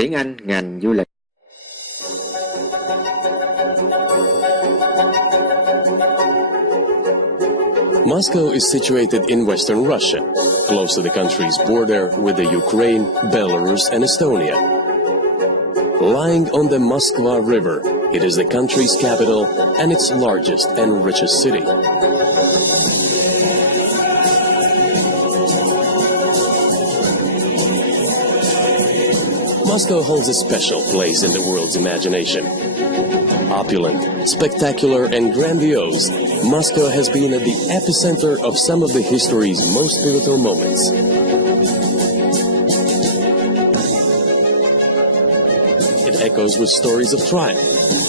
Tiếng Anh ngành du lịch. Moscow is situated in western Russia, close to the country's border with the Ukraine, Belarus and Estonia. Lying on the Moskva River, it is the country's capital and its largest and richest city. Moscow holds a special place in the world's imagination. Opulent, spectacular and grandiose, Moscow has been at the epicenter of some of the history's most pivotal moments. It echoes with stories of triumph,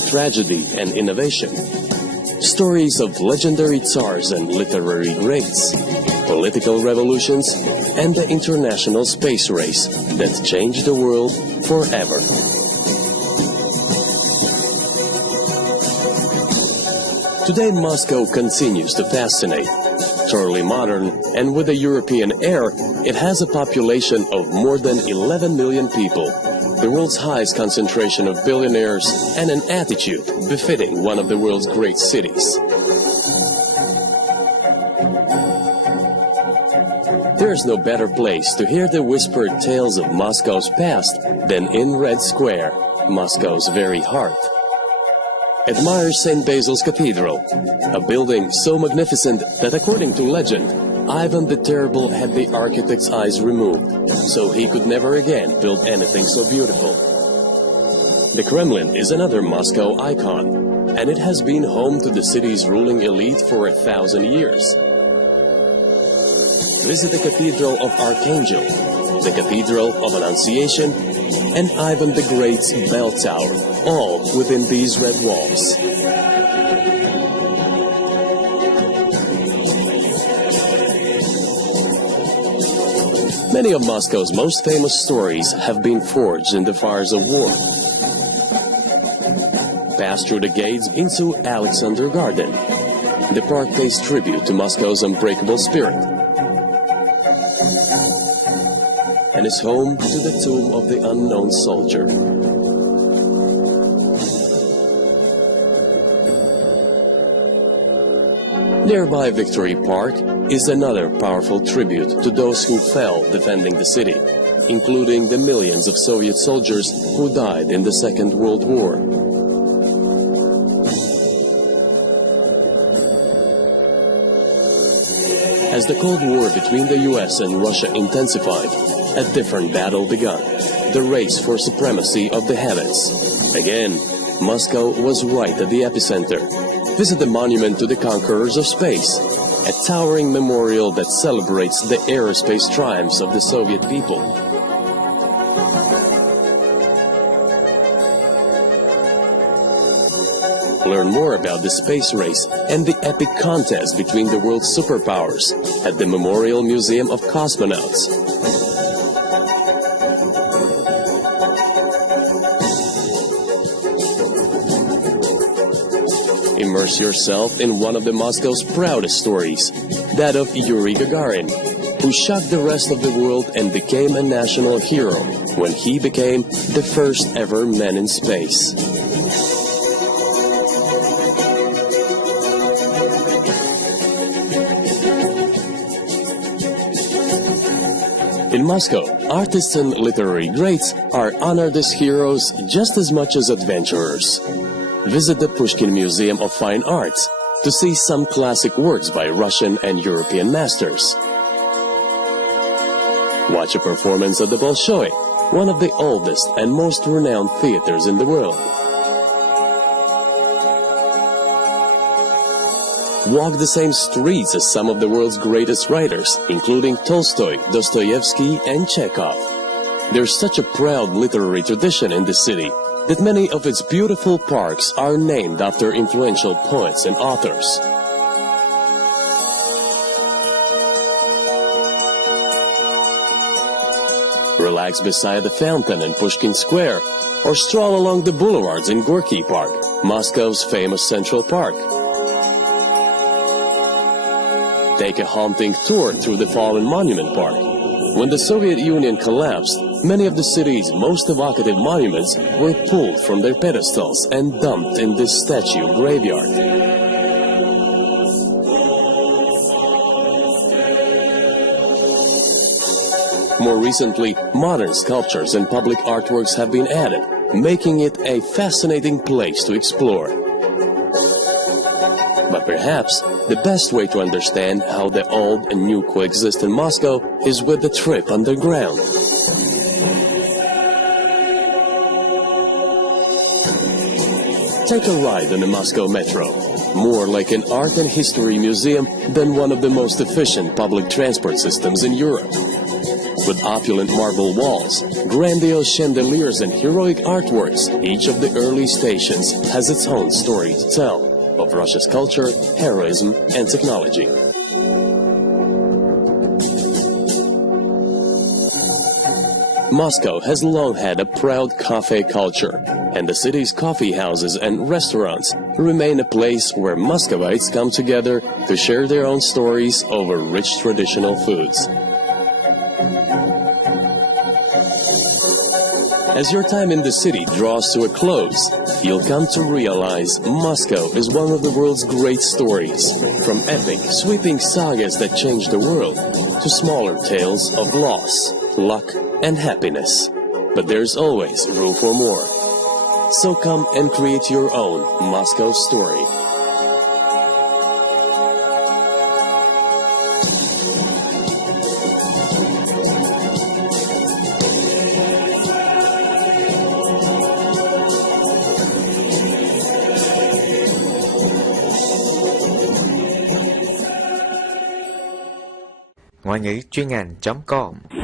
tragedy and innovation. Stories of legendary tsars and literary greats, political revolutions, and the international space race that changed the world forever. Today, Moscow continues to fascinate. Thoroughly modern and with a European air, it has a population of more than 11 million people, the world's highest concentration of billionaires, and an attitude befitting one of the world's great cities. There is no better place to hear the whispered tales of Moscow's past than in Red Square, Moscow's very heart. Admire St. Basil's Cathedral, a building so magnificent that according to legend, Ivan the Terrible had the architect's eyes removed, so he could never again build anything so beautiful. The Kremlin is another Moscow icon, and it has been home to the city's ruling elite for 1,000 years. Visit the Cathedral of Archangel, the Cathedral of Annunciation, and Ivan the Great's Bell Tower, all within these red walls. Many of Moscow's most famous stories have been forged in the fires of war. Pass through the gates into Alexander Garden. The park pays tribute to Moscow's unbreakable spirit, and is home to the tomb of the unknown soldier. Nearby Victory Park is another powerful tribute to those who fell defending the city, including the millions of Soviet soldiers who died in the Second World War. As the Cold War between the US and Russia intensified, a different battle began, the race for supremacy of the heavens. Again, Moscow was right at the epicenter. Visit the monument to the conquerors of space, a towering memorial that celebrates the aerospace triumphs of the Soviet people. Learn more about the space race and the epic contest between the world's superpowers at the Memorial Museum of Cosmonauts. Immerse yourself in one of the Moscow's proudest stories, that of Yuri Gagarin, who shocked the rest of the world and became a national hero when he became the first ever man in space. In Moscow, artists and literary greats are honored as heroes just as much as adventurers. Visit the Pushkin Museum of Fine Arts to see some classic works by Russian and European masters. Watch a performance of the Bolshoi, one of the oldest and most renowned theaters in the world. Walk the same streets as some of the world's greatest writers, including Tolstoy, Dostoevsky, and Chekhov. There's such a proud literary tradition in the city that many of its beautiful parks are named after influential poets and authors. Relax beside the fountain in Pushkin Square, or stroll along the boulevards in Gorky Park, Moscow's famous Central Park. Take a haunting tour through the fallen Monument Park. When the Soviet Union collapsed, Many of the city's most evocative monuments were pulled from their pedestals and dumped in this statue graveyard. More recently, modern sculptures and public artworks have been added, making it a fascinating place to explore. But perhaps the best way to understand how the old and new coexist in Moscow is with the trip underground. Take a ride on the Moscow Metro, more like an art and history museum than one of the most efficient public transport systems in Europe. With opulent marble walls, grandiose chandeliers and heroic artworks, each of the early stations has its own story to tell of Russia's culture, heroism, and technology. Moscow has long had a proud cafe culture, and the city's coffee houses and restaurants remain a place where Muscovites come together to share their own stories over rich traditional foods. As your time in the city draws to a close, you'll come to realize Moscow is one of the world's great stories, from epic, sweeping sagas that changed the world to smaller tales of loss, luck, and happiness. But there's always room for more. So come and create your own Moscow story. Ngoại ngữ chuyên ngành.com